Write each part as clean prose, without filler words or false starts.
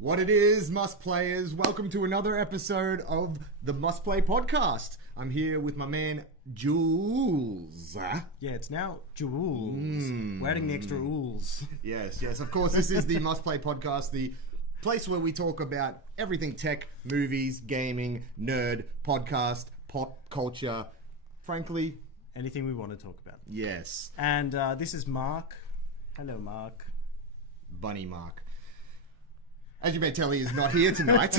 What it is, Must Players. Welcome to another episode of the Must Play podcast. I'm here with my man, Jules. Yeah, it's now Jules. We're adding the extra ools. Yes. Of course, this is the Must Play podcast, the place where we talk about everything tech, movies, gaming, nerd, podcast, pop culture. Frankly, anything we want to talk about. Yes. And this is Mark. Hello, Mark. Bunny Mark. As you may tell, he is not here tonight.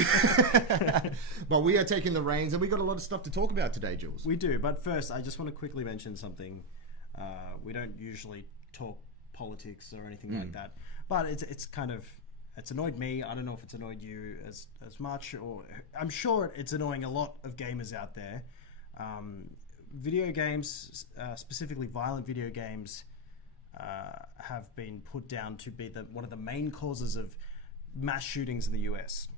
But we are taking the reins, and we got a lot of stuff to talk about today, Jules. We do, but first, I just want to quickly mention something. We don't usually talk politics or anything like that, but it's annoyed me. I don't know if it's annoyed you as much, or I'm sure it's annoying a lot of gamers out there. Video games, specifically violent video games, have been put down to be one of the main causes of mass shootings in the US.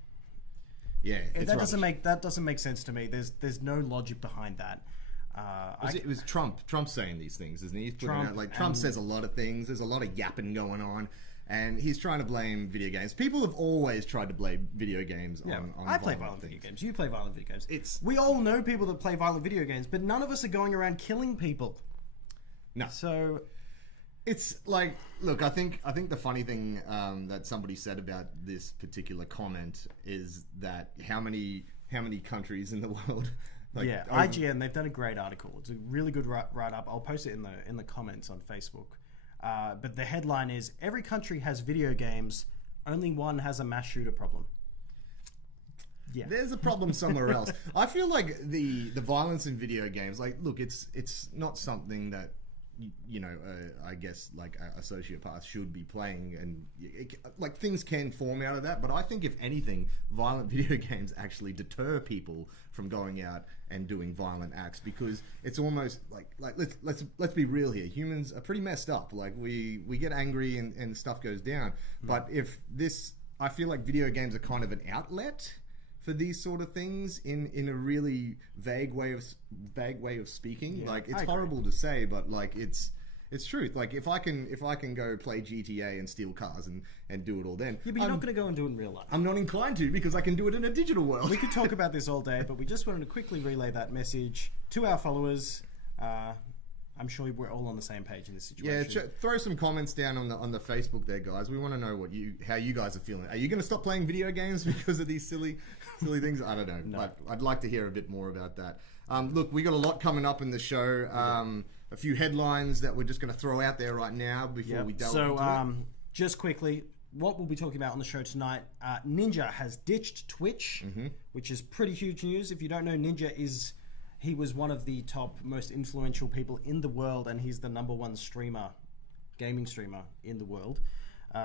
Yeah, that doesn't make sense to me. There's no logic behind that. It was Trump saying these things, isn't he? He's putting out, like, Trump says a lot of things. There's a lot of yapping going on, and he's trying to blame video games. People have always tried to blame video games on I play violent video games. You play violent video games. We all know people that play violent video games, but none of us are going around killing people. No. So it's like, look, I think the funny thing that somebody said about this particular comment is that how many countries in the world, IGN, they've done a great article. It's a really good write-up. I'll post it in the comments on Facebook. But the headline is, every country has video games, only one has a mass shooter problem. Yeah. There's a problem somewhere else. I feel like the violence in video games, like, look, it's not something that I guess like a sociopath should be playing, and like things can form out of that. But I think if anything, violent video games actually deter people from going out and doing violent acts, because it's almost like let's be real here. Humans are pretty messed up. Like we get angry and stuff goes down. But I feel like video games are kind of an outlet for these sort of things in a really vague way of speaking. Yeah, like, it's horrible to say, but like it's truth. Like, if I can go play GTA and steal cars and do it all, then yeah, but you're not going to go and do it in real life. I'm not inclined to, because I can do it in a digital world. We could talk about this all day, but we just wanted to quickly relay that message to our followers. I'm sure we're all on the same page in this situation. Yeah, throw some comments down on the Facebook there, guys. We want to know how you guys are feeling. Are you going to stop playing video games because of these silly things? I don't know. No. I'd like to hear a bit more about that. Look, we got a lot coming up in the show. A few headlines that we're just going to throw out there right now before we delve into it. Just quickly, what we'll be talking about on the show tonight, Ninja has ditched Twitch, which is pretty huge news. If you don't know, Ninja he was one of the top most influential people in the world, and he's the #1 gaming streamer in the world.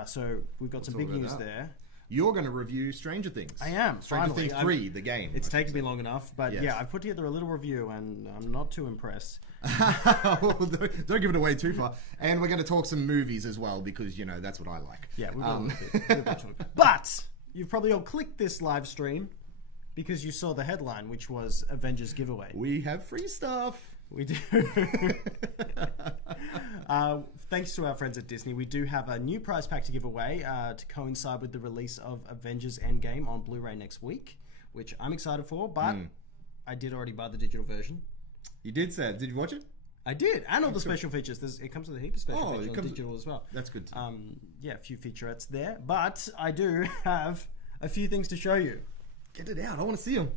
So we've got some big news there. You're going to review Stranger Things. I am. Stranger Things 3, the game. It's taken me long enough, but yeah, I've put together a little review, and I'm not too impressed. Don't give it away too far. And we're going to talk some movies as well, because, that's what I like. Yeah, we've got a bit. But you've probably all clicked this live stream because you saw the headline, which was Avengers giveaway. We have free stuff. We do. Thanks to our friends at Disney, we do have a new prize pack to give away to coincide with the release of Avengers Endgame on Blu-ray next week, which I'm excited for, but I did already buy the digital version. You did, say? Did you watch it? I did, and all the special features. It comes with a heap of special features on digital as well. That's good. Yeah, a few featurettes there, but I do have a few things to show you. Get it out. I want to see them.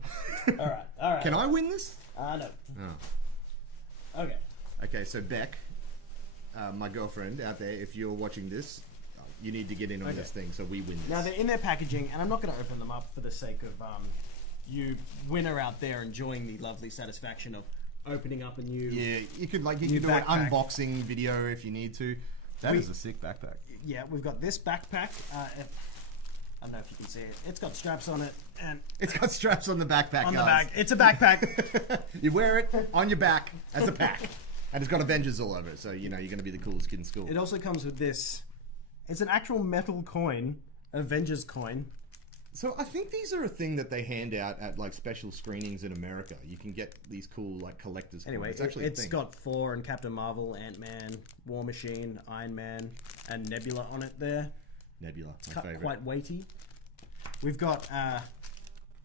All right. Can I win this? No. Oh. Okay, so Beck, my girlfriend out there, if you're watching this, you need to get in on this thing so we win this. Now, they're in their packaging, and I'm not going to open them up for the sake of you winner out there enjoying the lovely satisfaction of opening up a new you could do an unboxing video if you need to. That is a sick backpack. Yeah, we've got this backpack. I don't know if you can see it. It's got straps on it, and it's got straps on the backpack. On the back, it's a backpack. You wear it on your back as a pack, and it's got Avengers all over it. So you're going to be the coolest kid in school. It also comes with this. It's an actual metal coin, Avengers coin. So I think these are a thing that they hand out at like special screenings in America. You can get these cool like collector's. Anyway, it's got Thor and Captain Marvel, Ant-Man, War Machine, Iron Man, and Nebula on it there. Nebula, my favorite. Quite weighty. We've got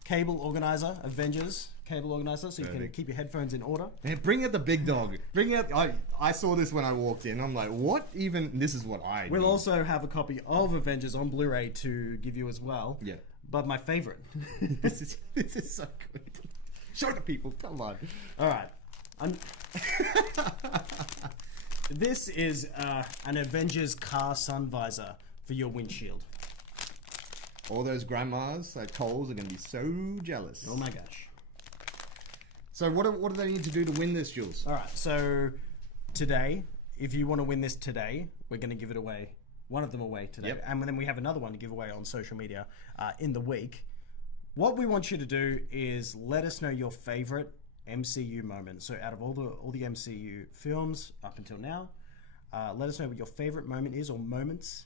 cable organizer, Avengers cable organizer, so you can keep your headphones in order. Man, bring out the big dog. Bring out. I saw this when I walked in. I'm like, what even? This is what I. We'll need. also have a copy of Avengers on Blu-ray to give you as well. Yeah. But my favorite. this is so good. Show the people. Come on. All right. This is an Avengers car sun visor for your windshield. All those grandmas like Coles are going to be so jealous. Oh my gosh. So what do they need to do to win this, Jules? All right. So today, if you want to win this today, we're going to give it away. One of them away today. Yep. And then we have another one to give away on social media in the week. What we want you to do is let us know your favorite MCU moment. So out of all the MCU films up until now, let us know what your favorite moment is or moments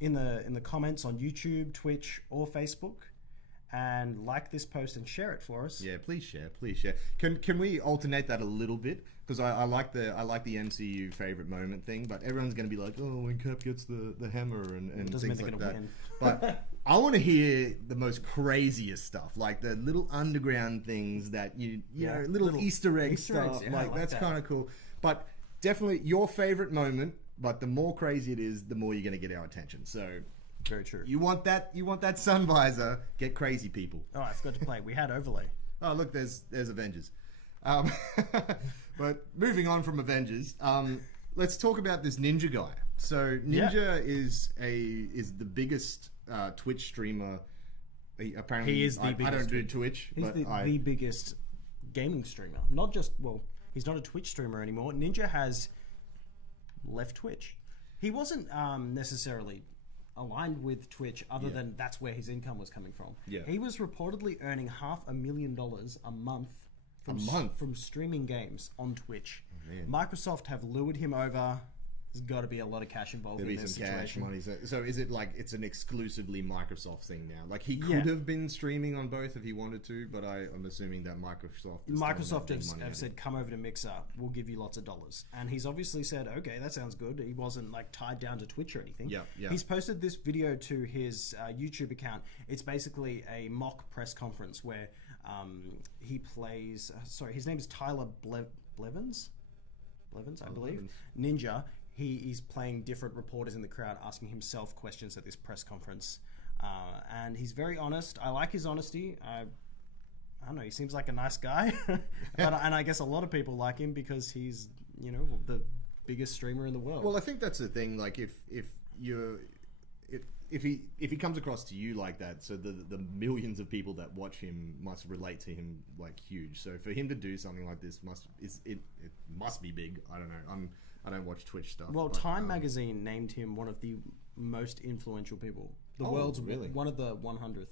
in the comments on YouTube, Twitch, or Facebook. And like this post and share it for us. Yeah, please share. Can we alternate that a little bit? Because I like the MCU favorite moment thing, but everyone's going to be like, oh, when Cap gets the hammer and things like that. Win. But I want to hear the most craziest stuff, like the little underground things that you know, little Easter egg stuff. Yeah, like that's kind of cool. But definitely your favorite moment. But the more crazy it is, the more you're going to get our attention. So. Very true. You want that sun visor? Get crazy, people. Oh, I forgot to play. We had overlay. Oh, look, there's Avengers. But moving on from Avengers, let's talk about this Ninja guy. So Ninja is the biggest Twitch streamer. Apparently, he is the biggest. I don't do Twitch. He's the biggest gaming streamer. Not just he's not a Twitch streamer anymore. Ninja has left Twitch. He wasn't necessarily aligned with Twitch other than that's where his income was coming from. Yeah. He was reportedly earning $500,000 a month from streaming games on Twitch. Man. Microsoft have lured him over. There's got to be a lot of cash involved in this situation. Cash money. So is it like it's an exclusively Microsoft thing now? Like he could have been streaming on both if he wanted to, but I'm assuming that Microsoft have said, come over to Mixer, we'll give you lots of dollars. And he's obviously said, okay, that sounds good. He wasn't like tied down to Twitch or anything. Yeah. He's posted this video to his YouTube account. It's basically a mock press conference where he plays. His name is Tyler Blevins, I believe. Ninja. He's playing different reporters in the crowd, asking himself questions at this press conference. And he's very honest. I like his honesty. I don't know, he seems like a nice guy. And I guess a lot of people like him because he's, the biggest streamer in the world. Well, I think that's the thing. Like if he comes across to you like that, so the millions of people that watch him must relate to him like huge. So for him to do something like this it must be big. I don't know. I don't watch Twitch stuff. Well, Time magazine named him one of the most influential people. World's really? One of the 100th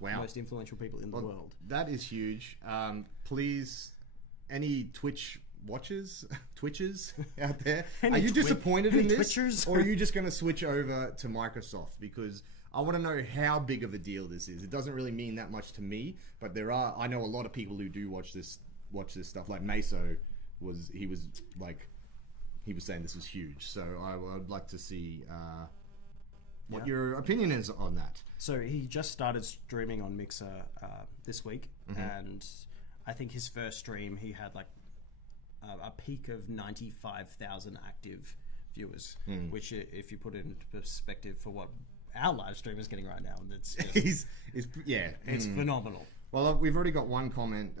most influential people in the world. That is huge. Please, any Twitch watchers, Twitchers out there, are you disappointed in this? Twitchers? Or are you just going to switch over to Microsoft? Because I want to know how big of a deal this is. It doesn't really mean that much to me, but I know a lot of people who do watch this stuff. Like Meso was saying this was huge. So I would like to see what your opinion is on that. So he just started streaming on Mixer this week, and I think his first stream he had like a peak of 95,000 active viewers, which if you put it into perspective for what our live stream is getting right now, it's it's phenomenal. Well, we've already got one comment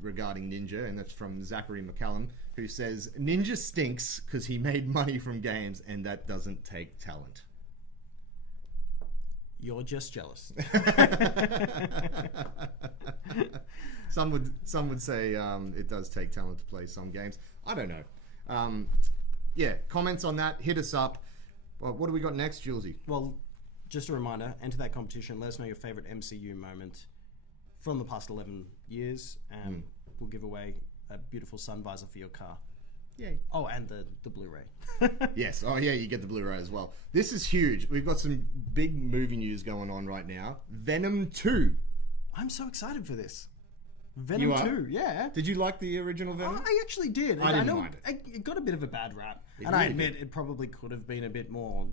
regarding Ninja, and that's from Zachary McCallum, who says, Ninja stinks because he made money from games, and that doesn't take talent. You're just jealous. Some would say it does take talent to play some games. I don't know. Comments on that, hit us up. Well, what do we got next, Julesy? Well, just a reminder, enter that competition. Let us know your favorite MCU moment from the past 11 years, and we'll give away a beautiful sun visor for your car. Yay. Oh, and the Blu-ray. Yes. Oh, yeah, you get the Blu-ray as well. This is huge. We've got some big movie news going on right now. Venom 2. I'm so excited for this. Venom 2, yeah. Did you like the original Venom? I actually did. I didn't mind it. It got a bit of a bad rap. I admit it probably could have been a bit more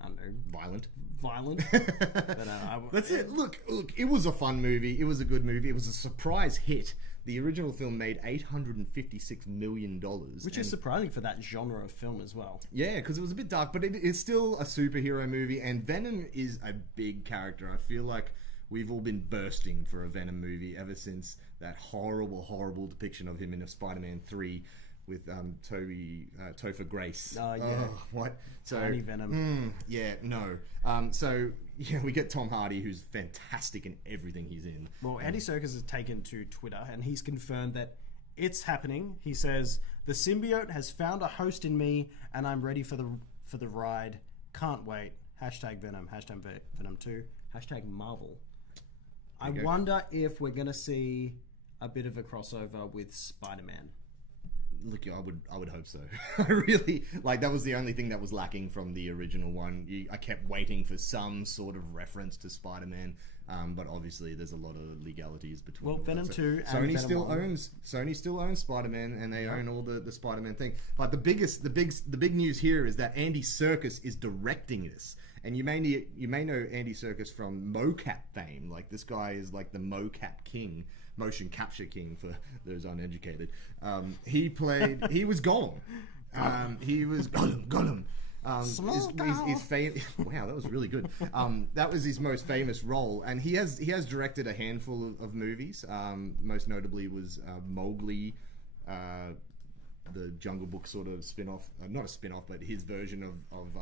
I don't know, Violent. But, That's it. Look, it was a fun movie. It was a good movie. It was a surprise hit. The original film made $856 million. Which is surprising for that genre of film as well. Yeah, because it was a bit dark, but it is still a superhero movie, and Venom is a big character. I feel like we've all been bursting for a Venom movie ever since that horrible, horrible depiction of him in a Spider-Man 3 with Topher Grace. Oh, yeah. Oh, what? So, Tiny Venom. No. We get Tom Hardy, who's fantastic in everything he's in. Well, Andy Serkis has taken to Twitter, and he's confirmed that it's happening. He says, "The symbiote has found a host in me, and I'm ready for the ride. Can't wait. Hashtag Venom. Hashtag Venom 2. Hashtag Marvel." I wonder if we're going to see a bit of a crossover with Spider-Man. Look, I would hope so. I really, that was the only thing that was lacking from the original one. I kept waiting for some sort of reference to Spider-Man, but obviously there's a lot of legalities between. Well, Venom 2 and Sony Venom Sony still owns Spider-Man, and they own all the Spider-Man thing. But the big news here is that Andy Serkis is directing this. And you may know Andy Serkis from MoCap fame. Like, this guy is like the MoCap king, motion capture king for those uneducated. He was Gollum. He was Gollum. Wow, that was really good. That was his most famous role, and he has directed a handful of movies. Most notably was Mowgli, the Jungle Book sort of spin-off, not a spin-off, but his version of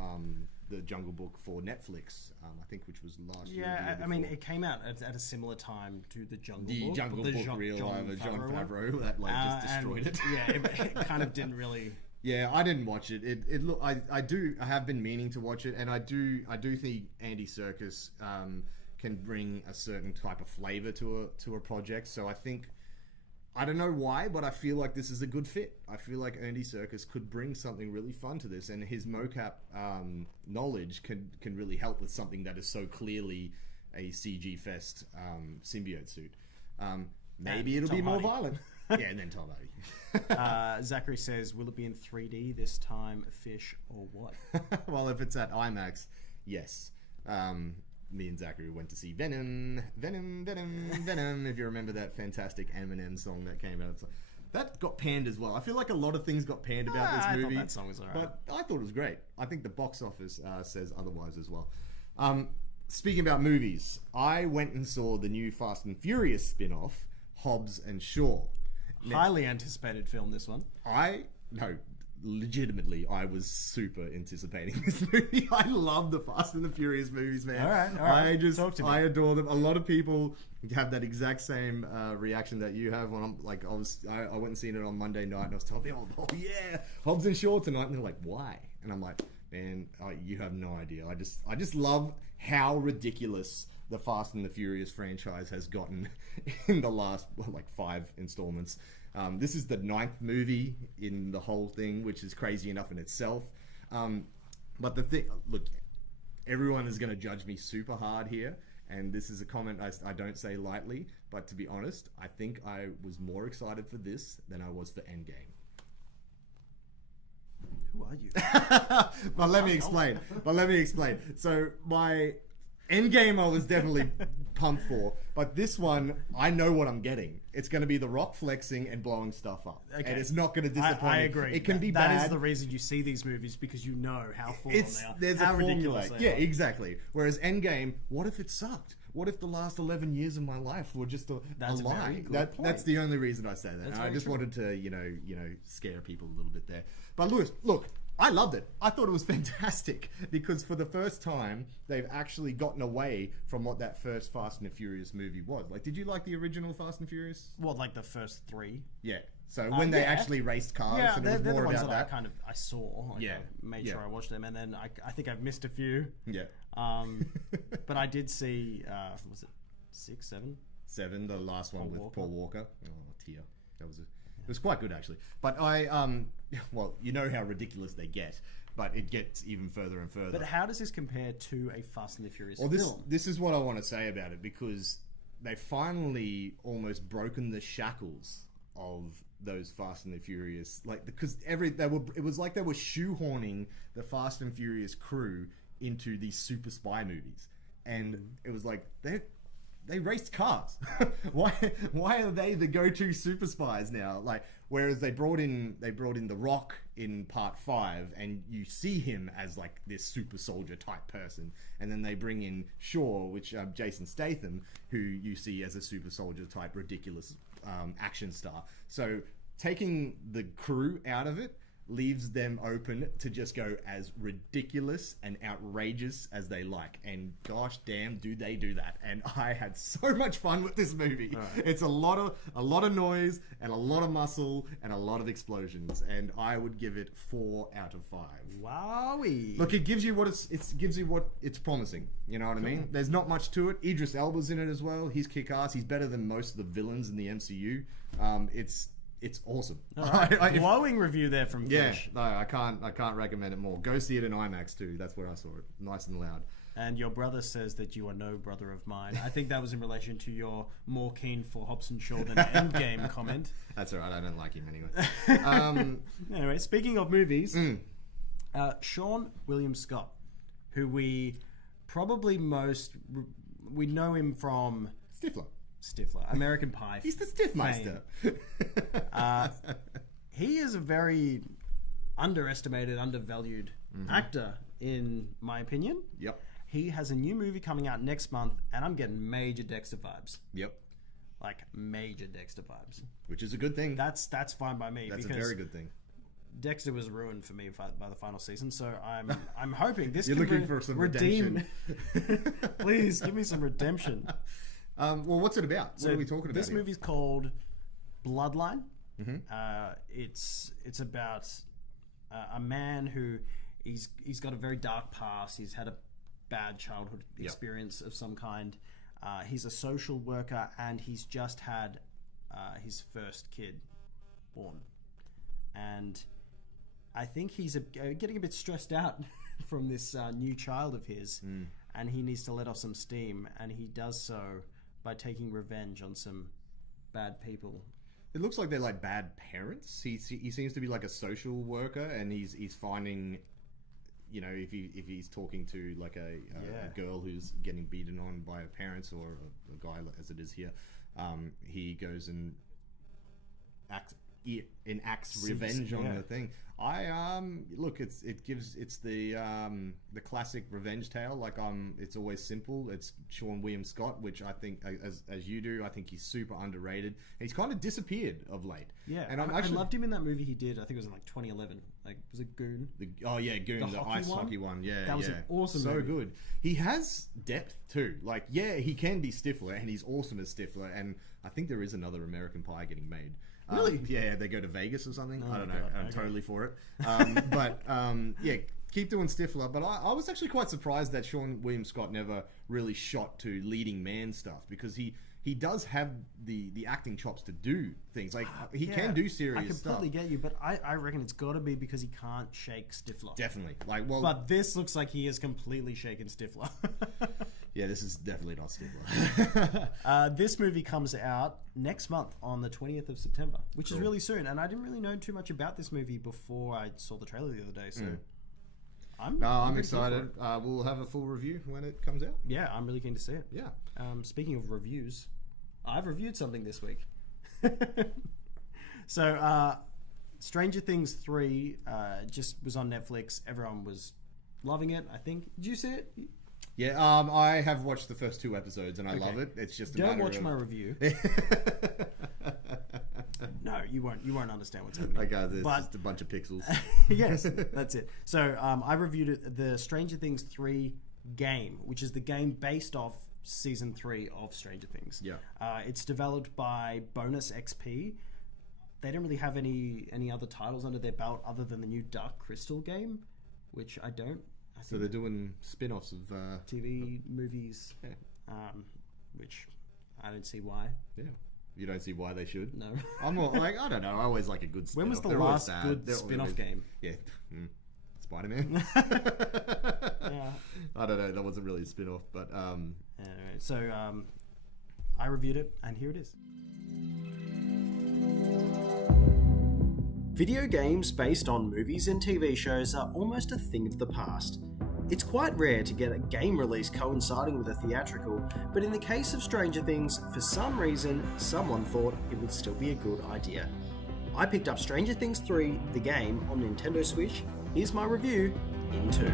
the Jungle Book for Netflix, I think, which was last year. Yeah, I mean, it came out at a similar time to the Jungle Book. The Jungle Book reel over Jon Favreau that just destroyed it. Yeah, it kind of didn't really. Yeah, I didn't watch it. I have been meaning to watch it, and I do think Andy Serkis can bring a certain type of flavor to a project. So I don't know why, but I feel like this is a good fit. I feel like Andy Serkis could bring something really fun to this, and his mocap knowledge can really help with something that is so clearly a CG fest symbiote suit. Maybe it'll be more violent. Yeah, and then Tom Hardy. Zachary says, "Will it be in 3D this time, Fish, or what?" Well, if it's at IMAX, yes. Me and Zachary went to see Venom. If you remember that fantastic Eminem song that came out, that got panned as well. I feel like a lot of things got panned about this movie. I thought that song was alright, but I thought it was great. I think the box office says otherwise as well. Speaking about movies, I went and saw the new Fast and Furious spin-off, Hobbs and Shaw. Highly anticipated film, this one. Legitimately, I was super anticipating this movie. I love the Fast and the Furious movies, man. All right. I adore them. A lot of people have that exact same reaction that you have when I went and seen it on Monday night, and I was telling them, oh yeah, Hobbs and Shaw tonight, and they're like, why? And I'm like, man, you have no idea. I just love how ridiculous the Fast and the Furious franchise has gotten in the last 5 installments. This is the 9th movie in the whole thing, which is crazy enough in itself. But the thing, look, everyone is going to judge me super hard here, and this is a comment I don't say lightly, but to be honest, I think I was more excited for this than I was for Endgame. Who are you? But let me explain. So my Endgame I was definitely pumped for, but this one, I know what I'm getting. It's going to be The Rock flexing and blowing stuff up. Okay. And it's not going to disappoint me. I agree. It can be bad. That is the reason you see these movies, because you know how full on they are. There's how a ridiculous formula. They Yeah, are. Exactly. Whereas Endgame, what if it sucked? What if the last 11 years of my life were just a lie? That's the only reason I say that. I just wanted to, scare people a little bit there. But Lewis, look, I loved it. I thought it was fantastic because for the first time, they've actually gotten away from what that first Fast and the Furious movie was. Did you like the original Fast and Furious? Well, the first 3. Yeah. So when they actually raced cars, and it was they're more the ones about that. I saw. I made sure I watched them, and then I think I've missed a few. Yeah. But I did see, was it 6, 7? 7, the last one with Paul Walker. Oh, tear. It was quite good, actually. But well, you know how ridiculous they get, but it gets even further and further. But how does this compare to a Fast and the Furious film? This is what I want to say about it, because they finally almost broken the shackles of those Fast and the Furious, because it was like they were shoehorning the Fast and Furious crew into these super spy movies, and it was like they raced cars. why are they the go-to super spies now? Like, whereas they brought in The Rock in part 5, and you see him as like this super soldier type person, and then they bring in Shaw, which Jason Statham, who you see as a super soldier type ridiculous action star. So taking the crew out of it leaves them open to just go as ridiculous and outrageous as they like, and gosh damn do they do that. And I had so much fun with this movie. Right. It's a lot of noise and a lot of muscle and a lot of explosions, and I would give it 4 out of 5. Wowie. Look, it gives you what it's promising, you know what I mean? There's not much to it. Idris Elba's in it as well. He's kick-ass. He's better than most of the villains in the MCU. It's awesome. Right. Glowing review there from Fish. No, I can't recommend it more. Go see it in IMAX too. That's where I saw it. Nice and loud. And your brother says that you are no brother of mine. I think that was in relation to your more keen for Hobbs and Shaw than Endgame comment. That's alright. I don't like him anyway. Anyway, speaking of movies, Sean William Scott, who we probably we know him from Stifler, American Pie. He's the Stiffmeister. He is a very underestimated, undervalued actor, in my opinion. Yep. He has a new movie coming out next month, and I'm getting major Dexter vibes. Yep. Like major Dexter vibes. Which is a good thing. That's fine by me. That's a very good thing. Dexter was ruined for me by the final season, so I'm hoping this. You're looking for some redemption. Please give me some redemption. Well, what's it about? What are we talking about? This movie's called Bloodline. Mm-hmm. It's about a man who he's got a very dark past. He's had a bad childhood experience of some kind. He's a social worker, and he's just had his first kid born, and I think he's getting a bit stressed out from this new child of his, and he needs to let off some steam, and he does so by taking revenge on some bad people. It looks like they're like bad parents. He seems to be like a social worker, and he's finding, you know, if he's talking to like a girl who's getting beaten on by her parents, or a guy as it is here, he goes and enacts revenge on the thing. Look, it's the classic revenge tale. Like it's always simple. It's Sean William Scott, which I think, as you do, I think he's super underrated. He's kind of disappeared of late. Yeah, and I loved him in that movie he did. I think it was in like 2011. Like, was it Goon? Goon, the ice hockey one. Yeah, that was an awesome so movie. Good. He has depth too. Like, he can be Stifler, and he's awesome as Stifler. And I think there is another American Pie getting made. Really? They go to Vegas or something. I don't know. I'm totally for it. But keep doing Stifler. But I was actually quite surprised that Sean William Scott never really shot to leading man stuff, because he does have the acting chops to do things. Like, he can do serious stuff. I completely get you, but I reckon it's got to be because he can't shake Stifler. Definitely. But this looks like he is completely shaken Stifler. Yeah, this is definitely not Stifler. This movie comes out next month on the 20th of September, which is really soon. And I didn't really know too much about this movie before I saw the trailer the other day. So I'm excited. We'll have a full review when it comes out. Yeah, I'm really keen to see it. Yeah. Speaking of reviews, I've reviewed something this week. So, Stranger Things 3 just was on Netflix. Everyone was loving it, I think. Did you see it? Yeah, I have watched the first 2 episodes, and I love it. It's just don't watch my review. No, you won't understand what's happening. Okay, it's just a bunch of pixels. Yes, that's it. So I reviewed it, the Stranger Things 3 game, which is the game based off season 3 of Stranger Things. Yeah. It's developed by Bonus XP. They don't really have any other titles under their belt other than the new Dark Crystal game, which I don't. So they're doing spin-offs of TV movies, which I don't see why. Yeah, you don't see why they should. No, I'm more like, I don't know. I always like a good spin-off. When was the last good spin-off game? Yeah, Spider-Man. Yeah. I don't know. That wasn't really a spin-off, but anyway, so I reviewed it, and here it is. Video games based on movies and TV shows are almost a thing of the past. It's quite rare to get a game release coinciding with a theatrical, but in the case of Stranger Things, for some reason, someone thought it would still be a good idea. I picked up Stranger Things 3, the game, on Nintendo Switch. Here's my review in 2.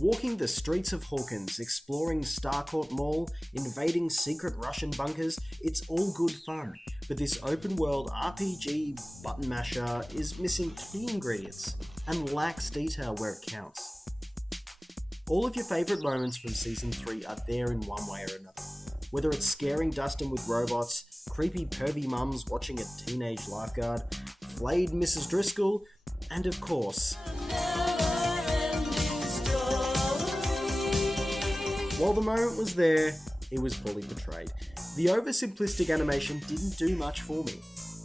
Walking the streets of Hawkins, exploring Starcourt Mall, invading secret Russian bunkers, it's all good fun. But this open world RPG button masher is missing key ingredients and lacks detail where it counts. All of your favourite moments from Season 3 are there in one way or another. Whether it's scaring Dustin with robots, creepy pervy mums watching a teenage lifeguard, flayed Mrs. Driscoll, and of course... While the moment was there, it was fully portrayed. The oversimplistic animation didn't do much for me.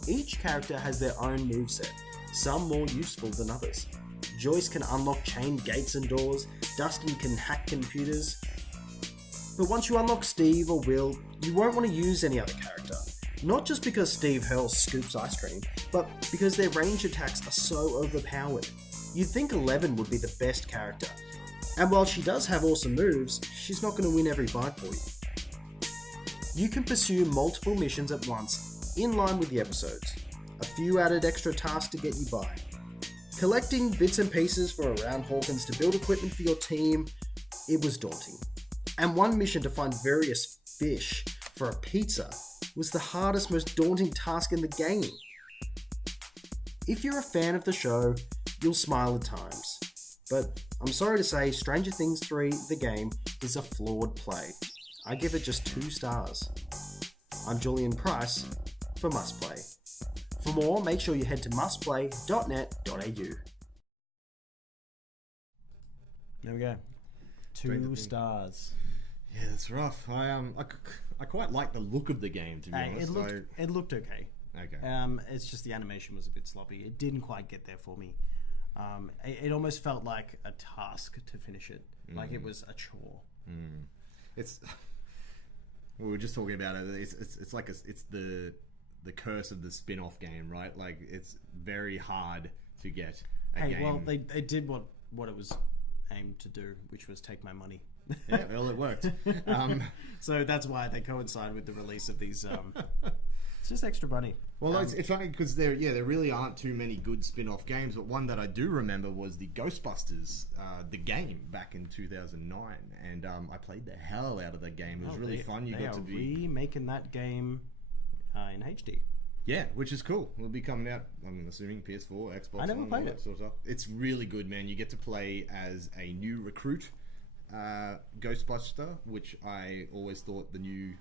Each character has their own moveset, some more useful than others. Joyce can unlock chained gates and doors, Dustin can hack computers. But once you unlock Steve or Will, you won't want to use any other character. Not just because Steve hurls scoops ice cream, but because their range attacks are so overpowered. You'd think Eleven would be the best character. And while she does have awesome moves, she's not going to win every fight for you. You can pursue multiple missions at once, in line with the episodes. A few added extra tasks to get you by. Collecting bits and pieces from around Hawkins to build equipment for your team, it was daunting. And one mission to find various fish for a pizza was the hardest, most daunting task in the game. If you're a fan of the show, you'll smile at times. But I'm sorry to say, Stranger Things 3, the game, is a flawed play. I give it just 2 stars. I'm Julian Price for Must Play. For more, make sure you head to mustplay.net.au. There we go. 2 stars. Yeah, that's rough. I quite like the look of the game, to be honest. It looked okay. Okay. It's just the animation was a bit sloppy. It didn't quite get there for me. It almost felt like a task to finish it. Like it was a chore. It's... We were just talking about it. It's like it's the curse of the spin-off game, right? Like, it's very hard to get a game. Well, they did what it was aimed to do, which was take my money. Yeah, well, it worked. So that's why they coincide with the release of these... It's just extra money. Well, it's funny because there really aren't too many good spin-off games, but one that I do remember was the Ghostbusters, the game, back in 2009, and I played the hell out of that game. It was really fun. You got to be remaking that game in HD. Yeah, which is cool. It'll be coming out, I'm assuming, PS4, Xbox. I never played it. Sort of stuff. It's really good, man. You get to play as a new recruit Ghostbuster, which I always thought the new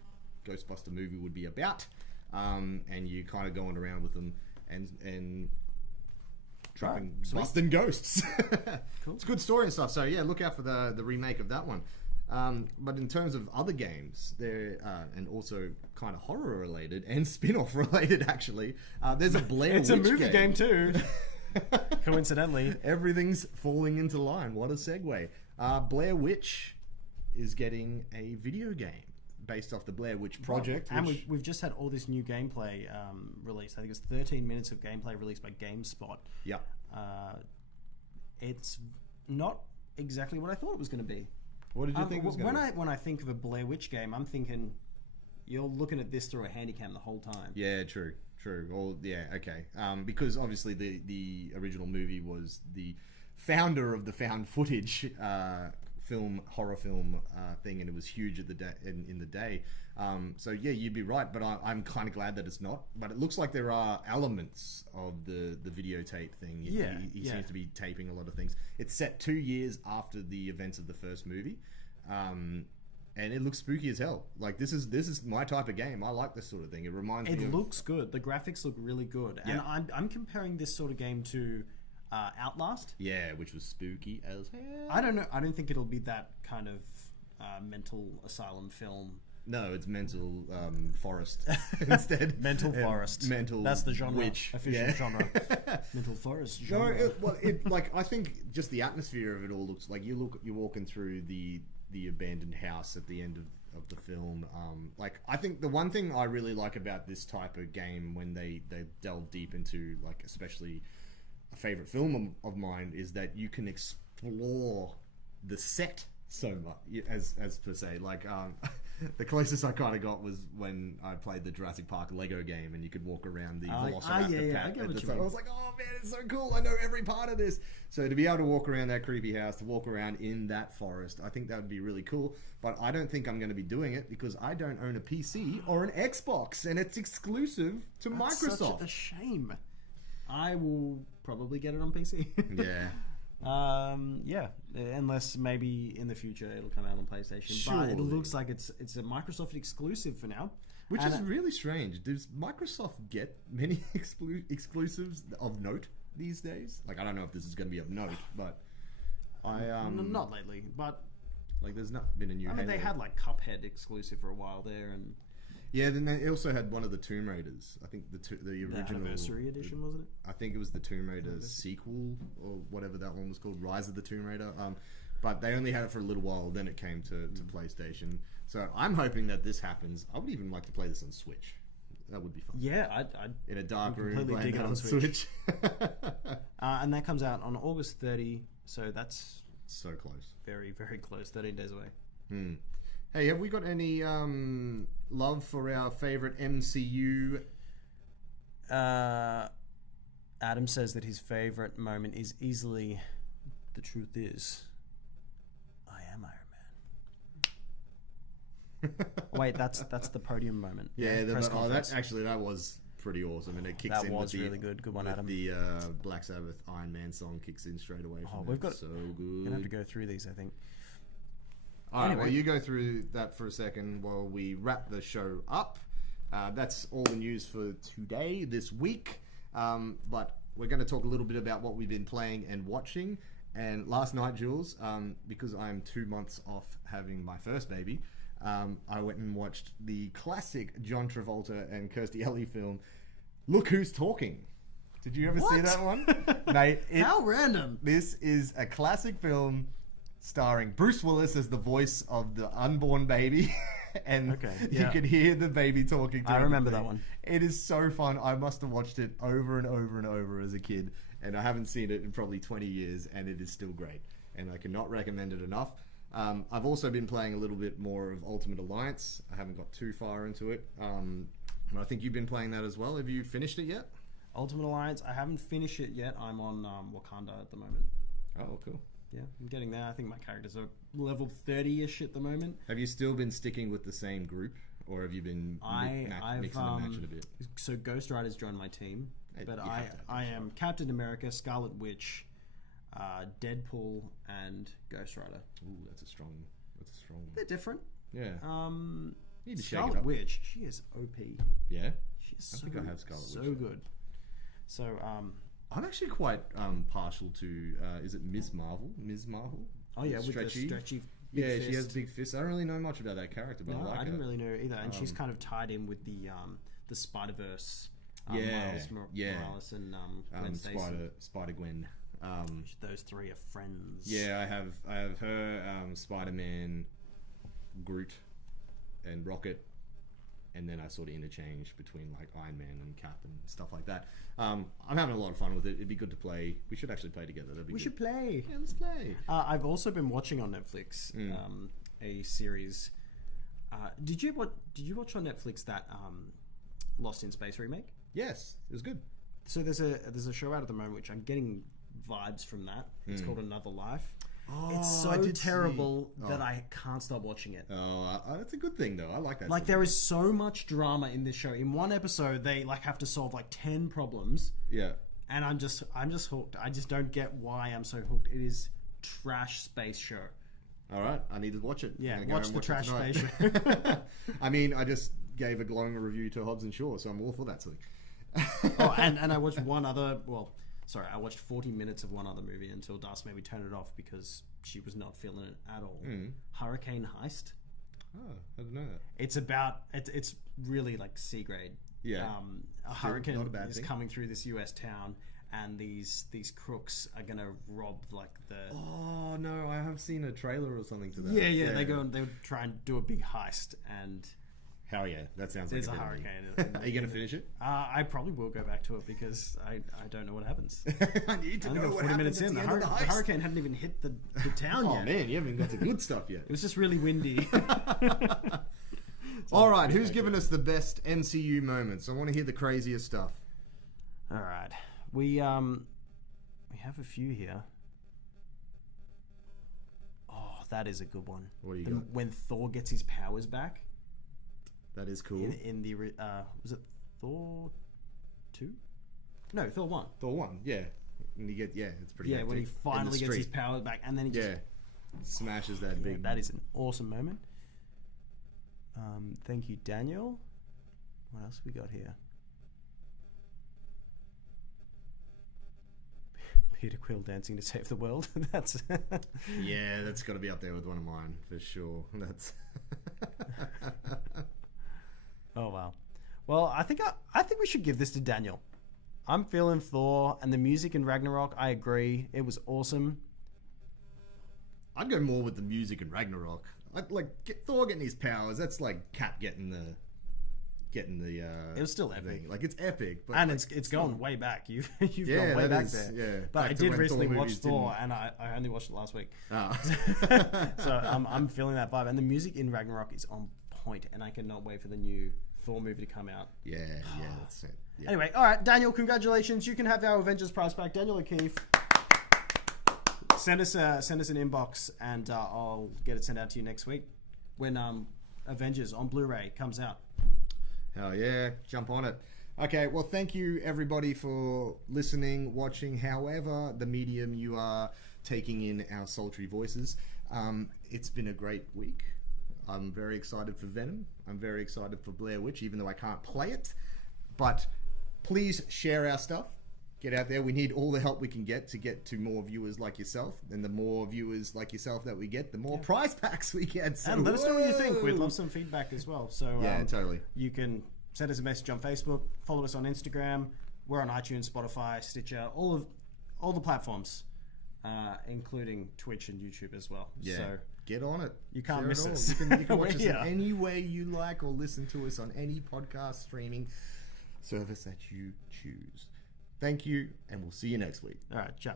Ghostbuster movie would be about. And you kind of going around with them and trapping, busting ghosts. Cool. It's a good story and stuff. So yeah, look out for the remake of that one. But in terms of other games, there and also kind of horror related and spin-off related, actually, there's a Blair Witch It's a movie game too. Coincidentally, everything's falling into line. What a segue! Blair Witch is getting a video game based off the Blair Witch Project. And we've just had all this new gameplay released. I think it's 13 minutes of gameplay released by GameSpot. Yeah. It's not exactly what I thought it was going to be. What did you think it was going to be? When I think of a Blair Witch game, I'm thinking you're looking at this through a handycam the whole time. Yeah, true. Well, yeah, okay. Because obviously the original movie was the founder of the found footage horror film thing, and it was huge at in the day. So yeah, you'd be right, but I'm kind of glad that it's not. But it looks like there are elements of the videotape thing. He seems to be taping a lot of things. It's set 2 years after the events of the first movie, and it looks spooky as hell. Like this is my type of game. I like this sort of thing. It reminds me. It looks good. The graphics look really good, and I'm comparing this sort of game to Outlast. Yeah, which was spooky as hell. I don't know. I don't think it'll be that kind of mental asylum film. No, it's mental forest instead. Mental forest. Mental. That's the genre. Witch. Official genre. Mental forest genre. No, like I think just the atmosphere of it all looks like you're walking through the abandoned house at the end of the film. Like I think the one thing I really like about this type of game when they delve deep into like especially a favorite film of mine is that you can explore the set so much, as per se. Like, the closest I kind of got was when I played the Jurassic Park Lego game, and you could walk around the Velociraptor pad. I get what you mean. I was like, oh man, it's so cool! I know every part of this. So to be able to walk around that creepy house, to walk around in that forest, I think that would be really cool. But I don't think I'm going to be doing it because I don't own a PC or an Xbox, and it's exclusive to Microsoft. Such a shame. I will probably get it on PC. Yeah. Yeah, unless maybe in the future it'll come out on PlayStation. But it looks like it's a Microsoft exclusive for now, which is really strange. Does Microsoft get many exclusives of note these days? Like, I don't know if this is going to be of note, but not lately. But like, there's not been a new. I mean, they had like Cuphead exclusive for a while there, and yeah, then they also had one of the Tomb Raiders. I think the original Anniversary Edition, wasn't it? I think it was the Tomb Raider sequel or whatever that one was called, Rise of the Tomb Raider. But they only had it for a little while. Then it came to PlayStation. So I'm hoping that this happens. I would even like to play this on Switch. That would be fun. Yeah, I'd in a dark room completely playing dig it on Switch. And that comes out on August 30. So that's so close. Very, very close. 13 days away. Hey, have we got any love for our favorite MCU? Adam says that his favorite moment is easily "The truth is, I am Iron Man." Wait, that's the podium moment. Yeah, that was pretty awesome, and it kicks in. That was really good. Good one, Adam. The Black Sabbath Iron Man song kicks in straight away. We've got so good. We're gonna have to go through these, I think. Alright, well, you go through that for a second while we wrap the show up. That's all the news for today, this week. But we're going to talk a little bit about what we've been playing and watching. And last night, Jules, because I'm 2 months off having my first baby, I went and watched the classic John Travolta and Kirstie Alley film, Look Who's Talking. Did you ever see that one? Mate, how random. This is a classic film starring Bruce Willis as the voice of the unborn baby. And you could hear the baby talking to I remember that one. It is so fun. I must have watched it over and over and over as a kid, and I haven't seen it in probably 20 years, and it is still great. And I cannot recommend it enough. I've also been playing a little bit more of Ultimate Alliance. I haven't got too far into it. But I think you've been playing that as well. Have you finished it yet? Ultimate Alliance, I haven't finished it yet. I'm on Wakanda at the moment. Oh, cool. Yeah, I'm getting there. I think my characters are level 30-ish at the moment. Have you still been sticking with the same group, or have you been mixing and matching a bit? So Ghost Rider's joined my team, but I am Captain America, Scarlet Witch, Deadpool, and Ghost Rider. Ooh, that's a strong one. They're different. Yeah. Need to Scarlet Witch, she is OP. Yeah? I think I have Scarlet Witch. So good. So, I'm actually quite partial to, is it Ms. Marvel? Ms. Marvel? Oh yeah, with the stretchy yeah, fist. She has big fists. I don't really know much about that character, but I didn't really know either. And she's kind of tied in with the Spider-Verse. Morales and Gwen Stacy. Spider-Gwen. Those three are friends. Yeah, I have her, Spider-Man, Groot, and Rocket. And then I sort of interchange between like Iron Man and Cap and stuff like that. I'm having a lot of fun with it. It'd be good to play. We should actually play together. We should play. Yeah, let's play. I've also been watching on Netflix a series. Did you watch on Netflix that Lost in Space remake? Yes, it was good. So there's a show out at the moment which I'm getting vibes from that. It's called Another Life. Oh, it's so terrible that I can't stop watching it. Oh, that's a good thing though. I like that. Like there is so much drama in this show. In one episode, they like have to solve like 10 problems. Yeah. And I'm just hooked. I just don't get why I'm so hooked. It is trash space show. All right, I need to watch it. Yeah, watch the trash space show. I mean, I just gave a glowing review to Hobbs and Shaw, so I'm all for that thing. And I watched one other. I watched 40 minutes of one other movie until Das made me turn it off because she was not feeling it at all. Hurricane Heist. Oh, I didn't know that. It's really like C grade. Yeah. A hurricane is coming through this US town, and these crooks are gonna rob like the. Oh no! I have seen a trailer or something to that. Yeah. They go and they try and do a big heist, and Hell yeah, that sounds There's like a a bit of me. hurricane. Are you going to finish it? I probably will go back to it because I don't know what happens. I need to I know got what 40 happens minutes at in. the The, end of the the heist. hurricane hadn't even hit the town Oh yet. man, you haven't got the good stuff yet. It was just really windy. All right, who's given us the best MCU moments? I want to hear the craziest stuff. All right, we have a few here. Oh, that is a good one. What do you got? When Thor gets his powers back That is cool. in the was it Thor 2? No, Thor 1. Thor 1, yeah. And you get, it's pretty Yeah, when he hectic. finally In the gets his street. powers back, and then he just Smashes that big. that is an awesome moment. Thank you, Daniel. What else we got here? Peter Quill dancing to save the world. That's Yeah, that's got to be up there with one of mine for sure. That's. Oh wow. Well, I think we should give this to Daniel. I'm feeling Thor, and the music in Ragnarok. I agree, it was awesome. I'd go more with the music in Ragnarok. Thor getting his powers. That's like Cap getting the. It was still epic. thing. Like it's epic, but And like, it's going way back. You've Yeah, gone way that back is- there. yeah. But Back I to did when recently Thor watch movies Thor, didn't- and I only watched it last week. Ah. So I'm feeling that vibe. And the music in Ragnarok is on point, and I cannot wait for the new Thor movie to come out. yeah, that's it. Yeah. Anyway, all right, Daniel, congratulations. You can have our Avengers prize back. Daniel O'Keefe. Send us an inbox, and I'll get it sent out to you next week when Avengers on Blu-ray comes out. Hell yeah, jump on it. Okay, well, thank you everybody for listening, watching, however the medium you are taking in our sultry voices. It's been a great week. I'm very excited for Venom. I'm very excited for Blair Witch, even though I can't play it. But please share our stuff. Get out there. We need all the help we can get to more viewers like yourself. And the more viewers like yourself that we get, the more prize packs we get. So, And let us know what you think. We'd love some feedback as well. So Yeah, totally. You can send us a message on Facebook, follow us on Instagram. We're on iTunes, Spotify, Stitcher, all the platforms, including Twitch and YouTube as well. Yeah. So get on it. You can't Share miss it all. us. You can watch We're us here. in any way you like, or listen to us on any podcast streaming service that you choose. Thank you, and we'll see you next week. all right, ciao.